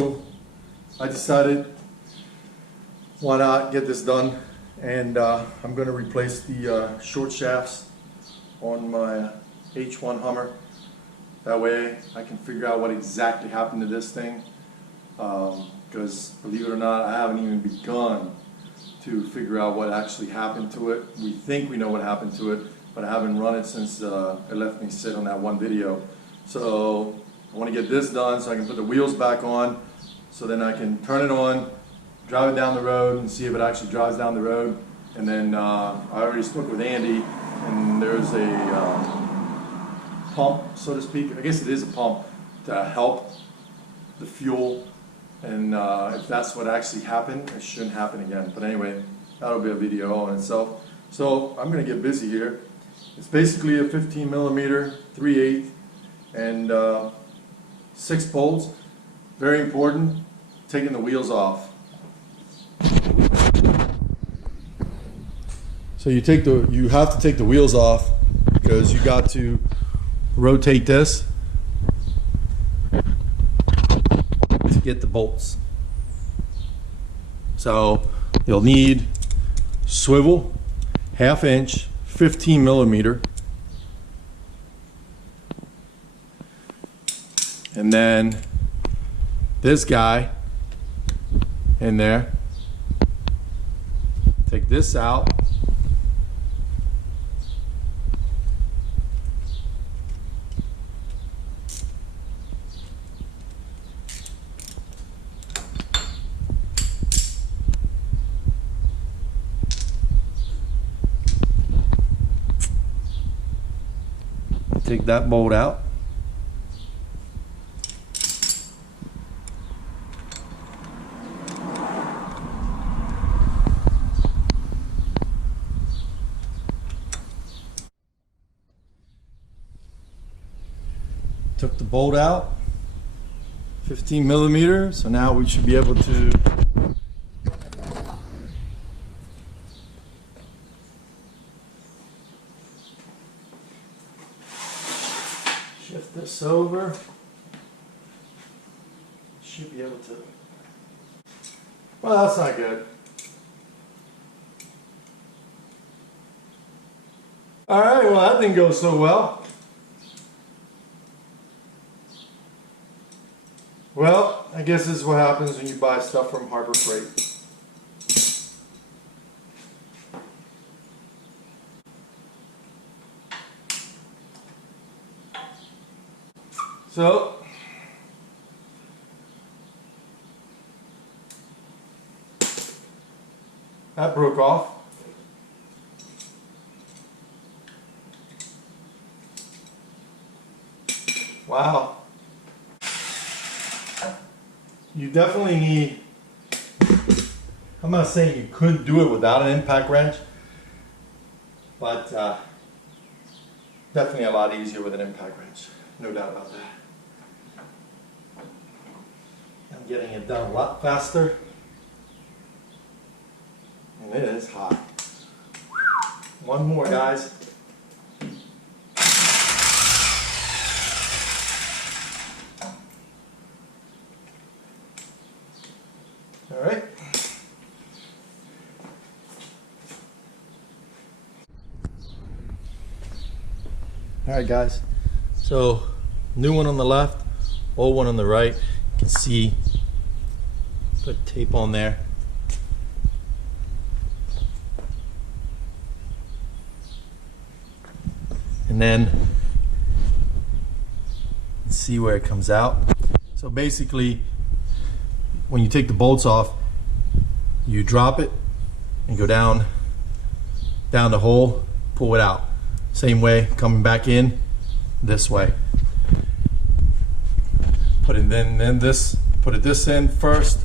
I decided why not get this done, and I'm going to replace the short shafts on my H1 Hummer. That way I can figure out what exactly happened to this thing, because believe it or not, I haven't even begun to figure out what actually happened to it. We think we know what happened to it, but I haven't run it since it left me sit on that one video. So I want to get this done so I can put the wheels back on, so then I can turn it on, drive it down the road and see if it actually drives down the road. And then I already spoke with Andy, and there's a pump, so to speak. I guess it is a pump to help the fuel. And if that's what actually happened, it shouldn't happen again. But anyway, that'll be a video all in itself. So I'm going to get busy here. It's basically a 15 millimeter 3/8 and 6 bolts. Very important, taking the wheels off. So you have to take the wheels off, because you got to rotate this to get the bolts. So you'll need swivel, 1/2 inch, 15 millimeter, and then this guy in there. Take this out. Take that bolt out. Took the bolt out, 15 millimeter, so now we should be able to shift this over. Should be able to. Well, that's not good. All right, well, that didn't go so well. Well, I guess this is what happens when you buy stuff from Harbor Freight. So, that broke off. Wow. You definitely need, I'm not saying you couldn't do it without an impact wrench, but definitely a lot easier with an impact wrench, no doubt about that. I'm getting it done a lot faster, and it is hot. One more, guys. All right. All right, guys. So, new one on the left, old one on the right. You can see, put tape on there. And then see where it comes out. So basically, when you take the bolts off, you drop it and go down the hole, pull it out. Same way, coming back in this way. Put it this in first,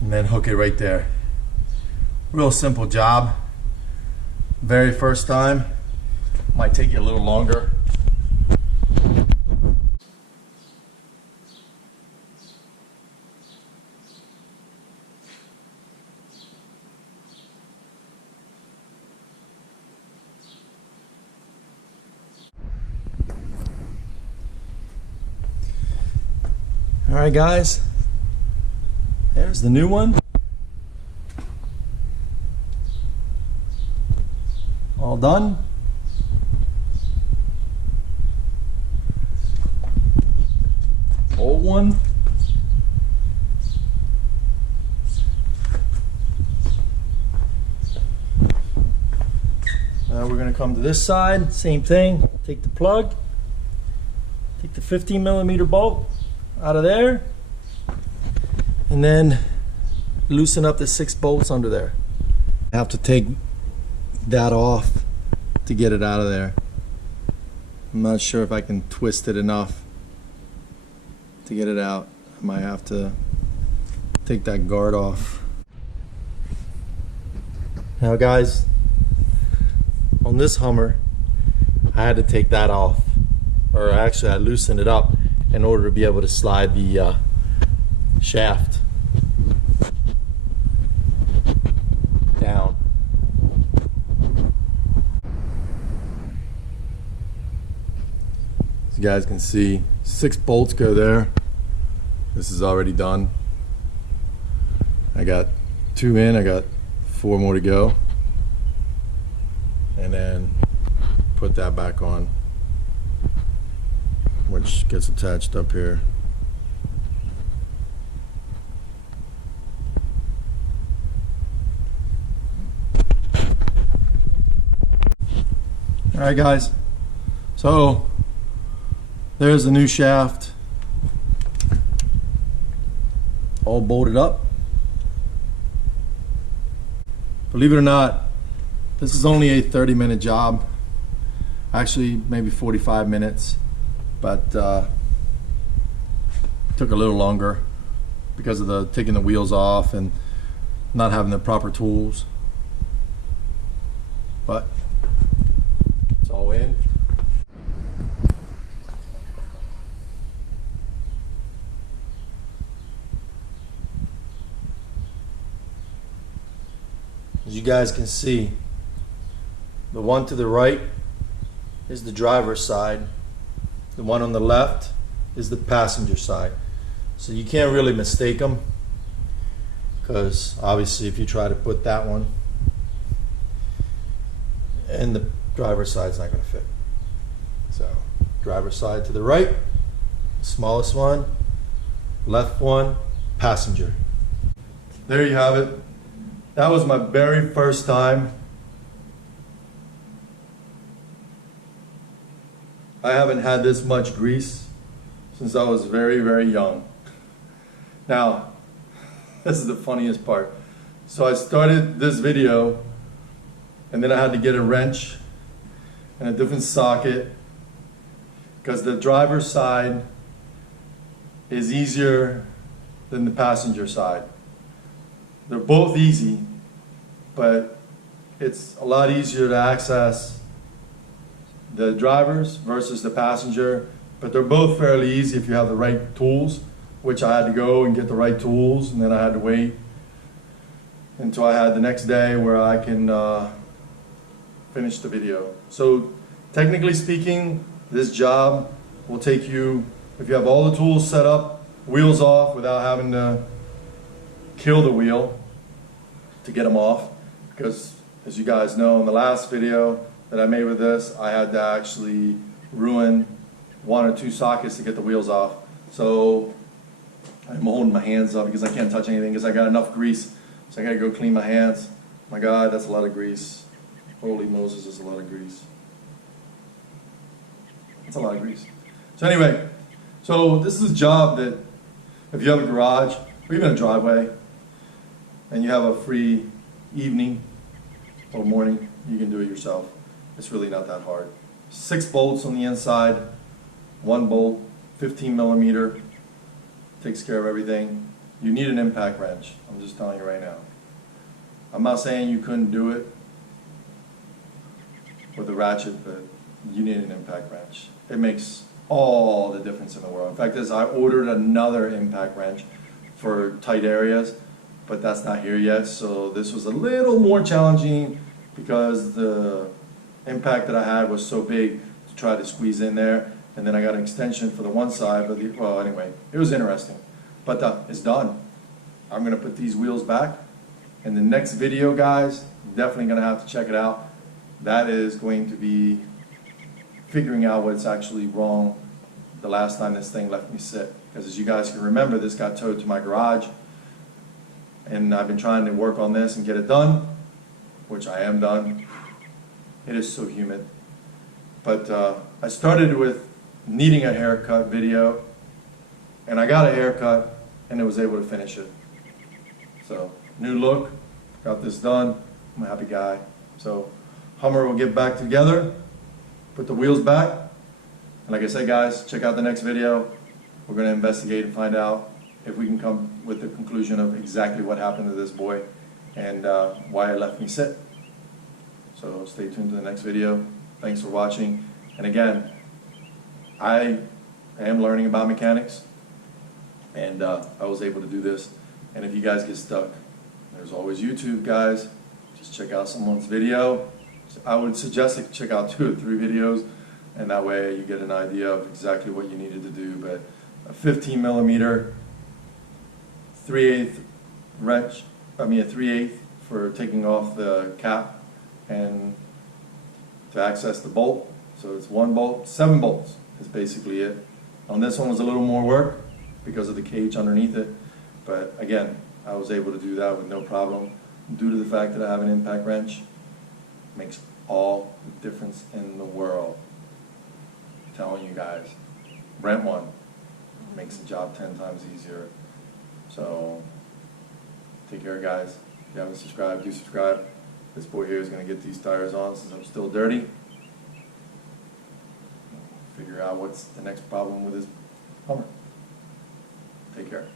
and then hook it right there. Real simple job. Very first time, might take you a little longer. All right, guys, there's the new one. All done. Old one. Now we're going to come to this side, same thing. Take the plug, take the 15mm bolt out of there, and then loosen up the 6 bolts under there. I have to take that off to get it out of there. I'm not sure if I can twist it enough to get it out. I might have to take that guard off. Now guys, on this Hummer, I had to take that off, or actually I loosened it up in order to be able to slide the shaft down. As you guys can see, 6 bolts go there. This is already done. I got 2 in, I got 4 more to go. And then put that back on, which gets attached up here. All right, guys, so there's the new shaft, all bolted up. Believe it or not, this is only a 30-minute job. Actually, maybe 45 minutes, but took a little longer because of the taking the wheels off and not having the proper tools. But it's all in. As you guys can see, the one to the right is the driver's side. The one on the left is the passenger side. So you can't really mistake them, because obviously if you try to put that one, and the driver's side's not going to fit. So driver's side to the right, smallest one, left one, passenger. There you have it. That was my very first time. I haven't had this much grease since I was very, very young. Now, this is the funniest part. So I started this video, and then I had to get a wrench and a different socket, because the driver's side is easier than the passenger side. They're both easy, but it's a lot easier to access the drivers versus the passenger, but they're both fairly easy if you have the right tools, which I had to go and get the right tools, and then I had to wait until I had the next day where I can finish the video. So technically speaking, this job will take you, if you have all the tools set up, wheels off without having to kill the wheel to get them off, because as you guys know in the last video that I made with this, I had to actually ruin 1 or 2 sockets to get the wheels off. So I'm holding my hands up because I can't touch anything because I got enough grease. So I gotta go clean my hands. My God, that's a lot of grease. Holy Moses, is a lot of grease. That's a lot of grease. So anyway, so this is a job that if you have a garage or even a driveway and you have a free evening or morning, you can do it yourself. It's really not that hard. 6 bolts on the inside, 1 bolt, 15mm, takes care of everything. You need an impact wrench, I'm just telling you right now. I'm not saying you couldn't do it with a ratchet, but you need an impact wrench. It makes all the difference in the world. In fact, I ordered another impact wrench for tight areas, but that's not here yet, so this was a little more challenging because the impact that I had was so big to try to squeeze in there, and then I got an extension for the one side, but well, anyway, it was interesting. But it's done. I'm gonna put these wheels back. In the next video, guys, definitely gonna have to check it out. That is going to be figuring out what's actually wrong the last time this thing left me sit. Because as you guys can remember, this got towed to my garage, and I've been trying to work on this and get it done, which I am done. It is so humid. But I started with needing a haircut video, and I got a haircut and I was able to finish it. So, new look, got this done. I'm a happy guy. So, Hummer will get back together, put the wheels back, and like I said, guys, check out the next video. We're going to investigate and find out if we can come with the conclusion of exactly what happened to this boy and why it left me sit. So stay tuned to the next video. Thanks for watching. And again, I am learning about mechanics, and I was able to do this. And if you guys get stuck, there's always YouTube, guys. Just check out someone's video. I would suggest to check out 2 or 3 videos, and that way you get an idea of exactly what you needed to do. But a 15 millimeter 3/8 wrench, a 3/8 for taking off the cap and to access the bolt. So it's 1 bolt, 7 bolts is basically it. On this one was a little more work because of the cage underneath it, but again, I was able to do that with no problem due to the fact that I have an impact wrench. Makes all the difference in the world. I'm telling you guys, rent one. Makes the job 10 times easier. So take care, guys. If you haven't subscribed, do subscribe. This boy here is going to get these tires on since I'm still dirty. Figure out what's the next problem with his Hummer. Take care.